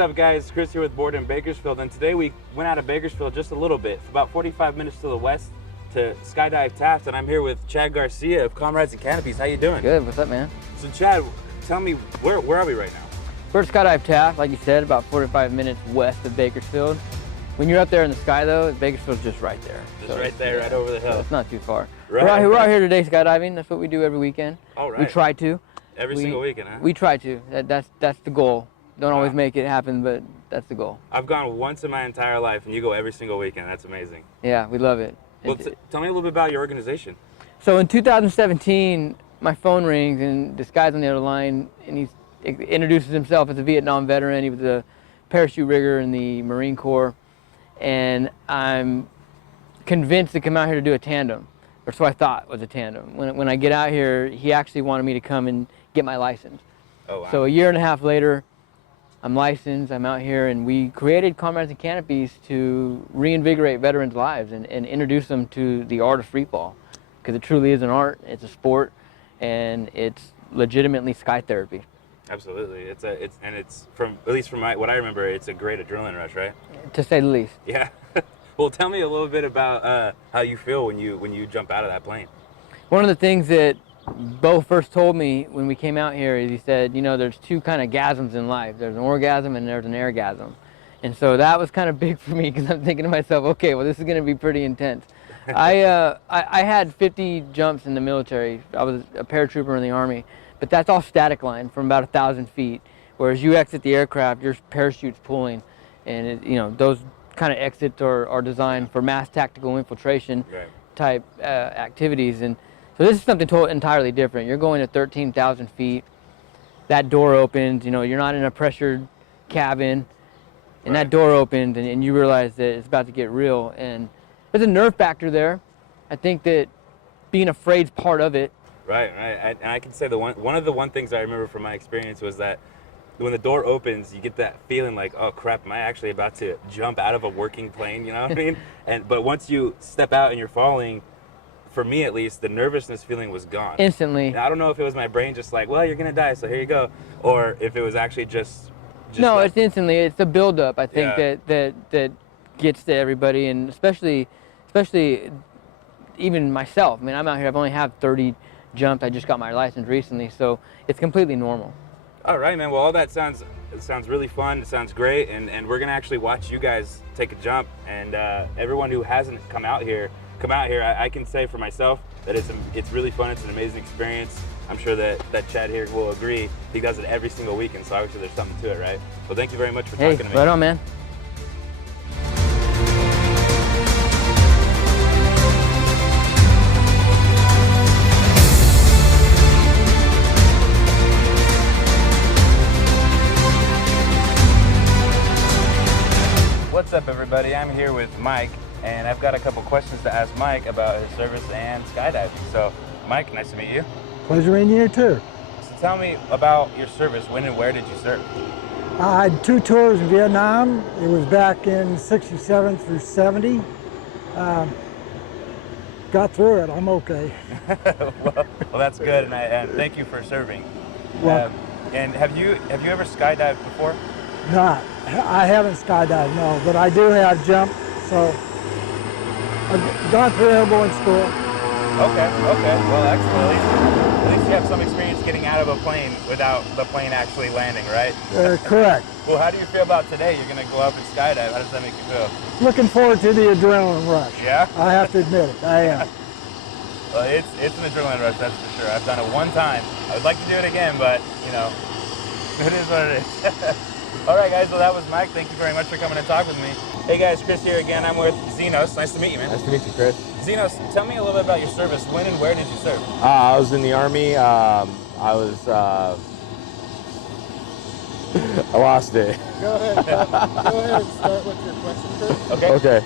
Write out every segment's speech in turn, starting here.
up, guys? Chris here with Board in Bakersfield, and today we went out of Bakersfield just a little bit, about 45 minutes to the west, to Skydive Taft, and I'm here with Chad Garcia of Comrades and Canopies. How you doing? Good. What's up, man? So, Chad, tell me, where are we right now? We're at Skydive Taft, like you said, about 45 minutes west of Bakersfield. When you're up there in the sky, though, Bakersfield's just right there. Just right there, right over the hill. So it's not too far. Right. We're out here today skydiving. That's what we do every weekend. All right. We try to. Every single weekend, huh? We try to. That's the goal. Don't always make it happen, but that's the goal. I've gone once in my entire life, and you go every single weekend. That's amazing. Yeah, we love it. Well, tell me a little bit about your organization. So in 2017, my phone rings, and this guy's on the other line, and he introduces himself as a Vietnam veteran. He was a parachute rigger in the Marine Corps, and I'm convinced to come out here to do a tandem, or so I thought was a tandem. When I get out here, he actually wanted me to come and get my license. Oh, wow. So a year and a half later, I'm licensed, I'm out here, and we created Comrades and Canopies to reinvigorate veterans' lives and introduce them to the art of free fall, because it truly is an art, it's a sport, and it's legitimately sky therapy. Absolutely, it's from, at least from what I remember, it's a great adrenaline rush, right? To say the least. Yeah. Well, tell me a little bit about how you feel when you jump out of that plane. One of the things that Bo first told me when we came out here is he said, you know, there's two kind of gasms in life. There's an orgasm and there's an airgasm. And so that was kind of big for me, because I'm thinking to myself, okay, well, this is going to be pretty intense. I had 50 jumps in the military. I was a paratrooper in the Army, but that's all static line from about 1,000 feet. Whereas you exit the aircraft, your parachute's pulling, and you know, those kind of exits are designed for mass tactical infiltration type activities. And so this is something entirely different. You're going at 13,000 feet. That door opens. You know, you're not in a pressured cabin, and that door opens, and you realize that it's about to get real. And there's a nerve factor there. I think that being afraid is part of it. Right. And I can say one of the things I remember from my experience was that when the door opens, you get that feeling like, oh crap, am I actually about to jump out of a working plane? You know what I mean? But once you step out and you're falling, for me at least, the nervousness feeling was gone. Instantly. Now, I don't know if it was my brain just like, well, you're gonna die, so here you go, or if it was actually just no, it's instantly. It's the buildup, I think, that gets to everybody, and especially even myself. I mean, I'm out here. I've only had 30 jumps. I just got my license recently, so it's completely normal. All right, man. Well, all that sounds really fun. It sounds great, and we're gonna actually watch you guys take a jump. And everyone who hasn't come out here. I can say for myself that it's really fun. It's an amazing experience. I'm sure that Chad here will agree. He does it every single weekend, so obviously there's something to it, right? Well, thank you very much for talking to me. Right on, man. What's up, everybody? I'm here with Mike, and I've got a couple questions to ask Mike about his service and skydiving. So, Mike, nice to meet you. Pleasure meeting you too. So tell me about your service. When and where did you serve? I had 2 tours in Vietnam. It was back in 67 through 70. Got through it. I'm okay. well, that's good, and thank you for serving. Well, and have you ever skydived before? not. I haven't skydived, no, but I do have jump. So I've gone through airborne school. Okay. Well, excellent. At least you have some experience getting out of a plane without the plane actually landing, right? Correct. Well, how do you feel about today? You're going to go up and skydive. How does that make you feel? Looking forward to the adrenaline rush. Yeah? I have to admit it. I am. Well, it's an adrenaline rush, that's for sure. I've done it one time. I would like to do it again, but, you know, it is what it is. All right, guys. Well, that was Mike. Thank you very much for coming to talk with me. Hey, guys. Chris here again. I'm with Zenos. Nice to meet you, man. Nice to meet you, Chris. Zenos, tell me a little bit about your service. When and where did you serve? I was in the Army. I lost it. Go ahead and start with your question, Chris. Okay.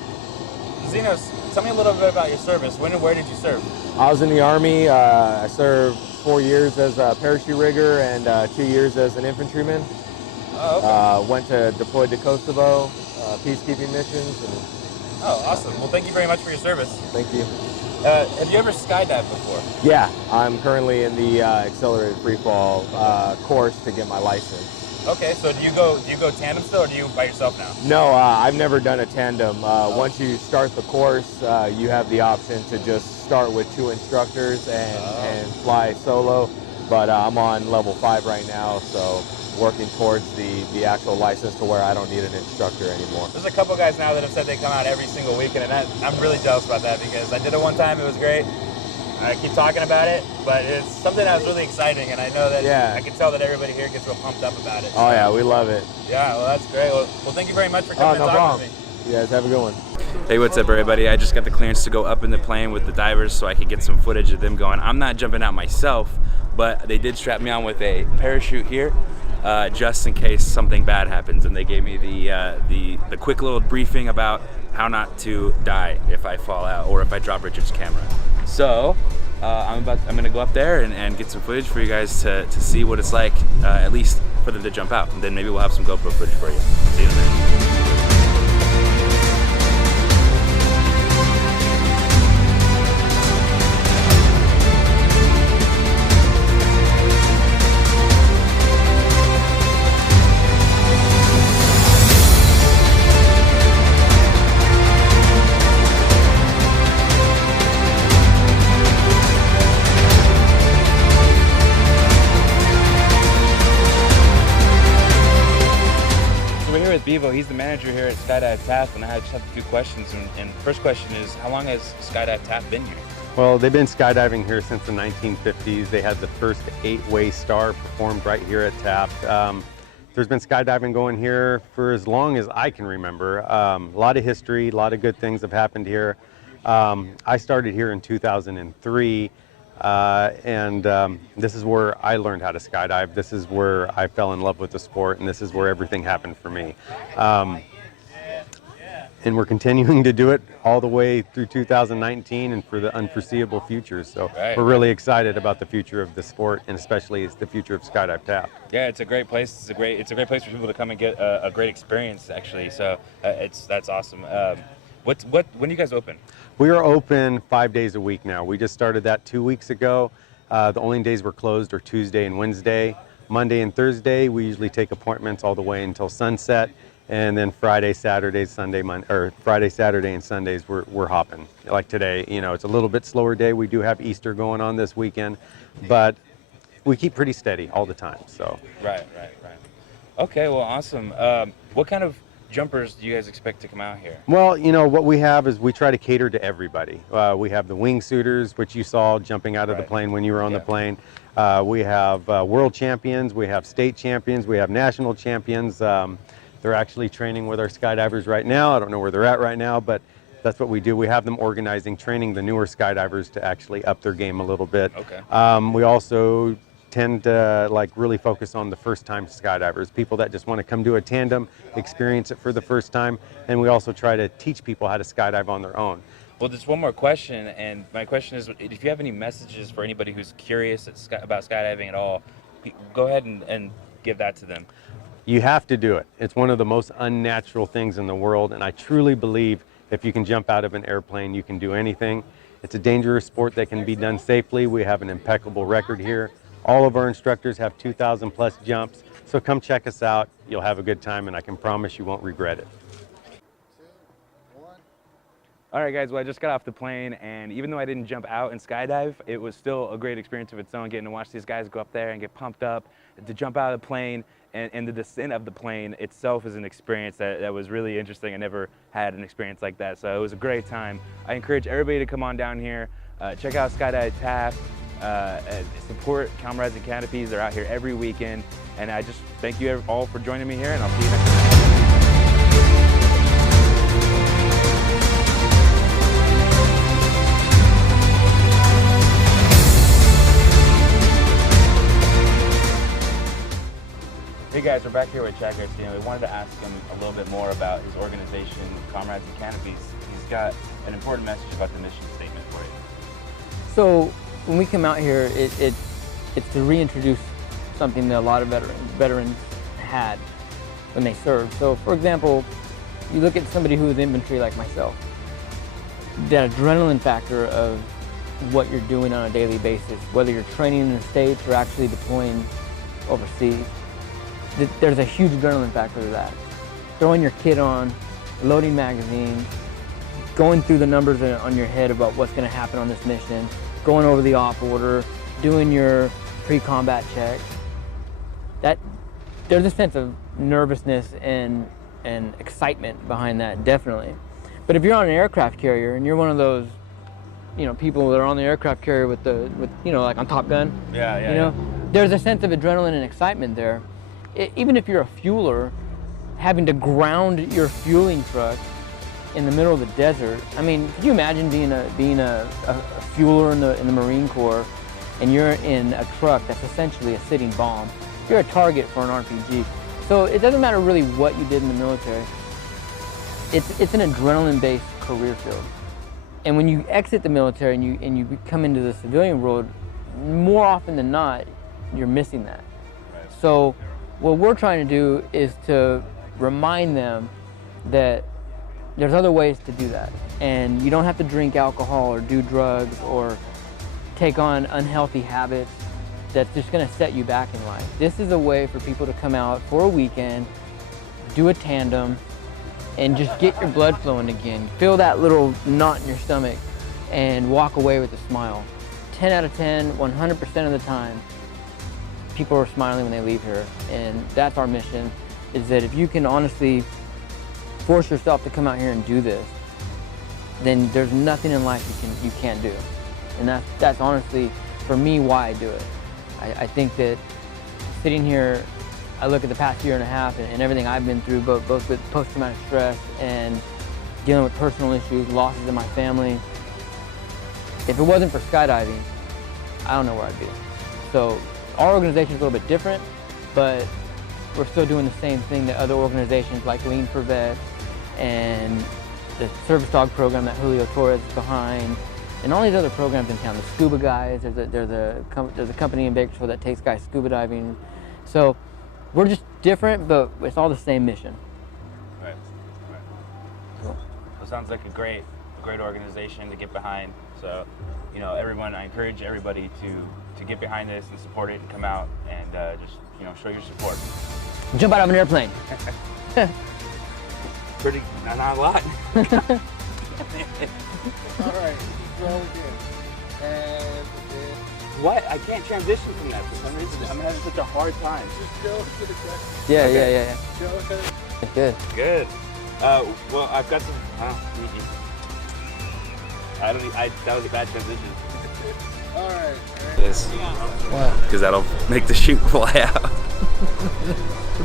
Zenos, tell me a little bit about your service. When and where did you serve? I was in the Army. I served 4 years as a parachute rigger and 2 years as an infantryman. Oh, okay. Went to deployed to Kosovo, peacekeeping missions. Oh, awesome. Well, thank you very much for your service. Thank you. Have you ever skydived before? Yeah, I'm currently in the accelerated freefall course to get my license. Okay, so do you go tandem still, or do you by yourself now? No, I've never done a tandem. Once you start the course, you have the option to just start with 2 instructors and fly solo. But I'm on level 5 right now, so working towards the actual license to where I don't need an instructor anymore. There's a couple guys now that have said they come out every single weekend, and I'm really jealous about that because I did it one time, it was great. I keep talking about it, but it's something that was really exciting, and I know that I can tell that everybody here gets real pumped up about it. Oh yeah, we love it. Yeah, well that's great. Well thank you very much for coming and talking with me. You guys have a good one. Hey, what's up everybody? I just got the clearance to go up in the plane with the divers so I could get some footage of them going. I'm not jumping out myself, but they did strap me on with a parachute here, just in case something bad happens. And they gave me the quick little briefing about how not to die if I fall out or if I drop Richard's camera. So I'm gonna go up there and get some footage for you guys to see what it's like, at least for them to jump out. And then maybe we'll have some GoPro footage for you. See you in a minute. Bevo, he's the manager here at Skydive Taft, and I just have a few questions. And the first question is, how long has Skydive Taft been here? Well, they've been skydiving here since the 1950s. They had the first 8-way star performed right here at Taft. There's been skydiving going here for as long as I can remember. A lot of history, a lot of good things have happened here. I started here in 2003. This is where I learned how to skydive. This is where I fell in love with the sport, and this is where everything happened for me. And we're continuing to do it all the way through 2019 and for the unforeseeable future. So we're really excited about the future of the sport, and especially it's the future of Skydive Taft. Yeah, it's a great place. It's a great place for people to come and get a great experience, actually. So that's awesome. When do you guys open? We are open 5 days a week now. We just started that 2 weeks ago. The only days we're closed are Tuesday and Wednesday. Monday and Thursday, we usually take appointments all the way until sunset. And then Friday, Saturday, Friday, Saturday, and Sundays, we're hopping. Like today, you know, it's a little bit slower day. We do have Easter going on this weekend, but we keep pretty steady all the time. So. Right. Okay, well, awesome. What kind of jumpers do you guys expect to come out here? Well, you know, what we have is we try to cater to everybody. We have the wingsuiters, which you saw jumping out of the plane when you were on the plane. We have world champions, we have state champions, we have national champions. They're actually training with our skydivers right now. I don't know where they're at right now, but that's what we do. We have them organizing, training the newer skydivers to actually up their game a little bit. Okay. We also tend to really focus on the first-time skydivers, people that just want to come do a tandem, experience it for the first time, and we also try to teach people how to skydive on their own. Well, there's one more question, and my question is, if you have any messages for anybody who's curious about skydiving at all, go ahead and give that to them. You have to do it. It's one of the most unnatural things in the world, and I truly believe if you can jump out of an airplane, you can do anything. It's a dangerous sport that can be done safely. We have an impeccable record here. All of our instructors have 2,000 plus jumps, so come check us out. You'll have a good time, and I can promise you won't regret it. 2, 1. All right, guys, well, I just got off the plane, and even though I didn't jump out and skydive, it was still a great experience of its own, getting to watch these guys go up there and get pumped up, to jump out of the plane, and the descent of the plane itself is an experience that was really interesting. I never had an experience like that, so it was a great time. I encourage everybody to come on down here, check out Skydive Taft, support Comrades and Canopies. They're out here every weekend, and I just thank you all for joining me here, and I'll see you next time. Hey guys, we're back here with Chad Garcia-Mioni. We wanted to ask him a little bit more about his organization, Comrades and Canopies. He's got an important message about the mission statement for you. So when we come out here, it's to reintroduce something that a lot of veterans had when they served. So for example, you look at somebody who is infantry like myself, that adrenaline factor of what you're doing on a daily basis, whether you're training in the States or actually deploying overseas. there's a huge adrenaline factor to that. Throwing your kit on, loading magazines, going through the numbers on your head about what's going to happen on this mission, going over the op order, doing your pre-combat checks. There's a sense of nervousness and excitement behind that, definitely. But if you're on an aircraft carrier and you're one of those, people that are on the aircraft carrier with like on Top Gun, there's a sense of adrenaline and excitement there. Even if you're a fueler, having to ground your fueling truck in the middle of the desert. I mean, could you imagine being a fueler in the Marine Corps, and you're in a truck that's essentially a sitting bomb? You're a target for an RPG. So it doesn't matter really what you did in the military. It's an adrenaline-based career field. And when you exit the military and you come into the civilian world, more often than not, you're missing that. Right. So what we're trying to do is to remind them that there's other ways to do that. And you don't have to drink alcohol or do drugs or take on unhealthy habits that's just gonna set you back in life. This is a way for people to come out for a weekend, do a tandem, and just get your blood flowing again. Feel that little knot in your stomach and walk away with a smile. 10 out of 10, 100% of the time, people are smiling when they leave here. And that's our mission, is that if you can honestly force yourself to come out here and do this, then there's nothing in life you can't do. And that's honestly, for me, why I do it. I think that sitting here, I look at the past year and a half and everything I've been through, both with post-traumatic stress and dealing with personal issues, losses in my family. If it wasn't for skydiving, I don't know where I'd be. So our organization is a little bit different, but we're still doing the same thing that other organizations like Lean for Vets and the Service Dog program that Julio Torres is behind, and all these other programs in town. The scuba guys, there's a company in Bakersfield that takes guys scuba diving. So we're just different, but it's all the same mission. Right. Cool. Well, sounds like a great organization to get behind. So, I encourage everybody to get behind this and support it and come out and just, show your support. Jump out of an airplane. Pretty, not a lot. All right, roll again. And what? I can't transition from that for some reason. I'm having such a hard time. just go to the question. Yeah, Okay. yeah. Go ahead. Good. Good. Well, I've got some. That was a bad transition. All right. This, Wow. because that'll make the chute fly out.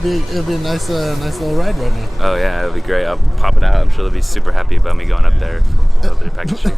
It'll be a nice little ride right now. Oh yeah, it'll be great. I'll pop it out. I'm sure they'll be super happy about me going up there. Package chute.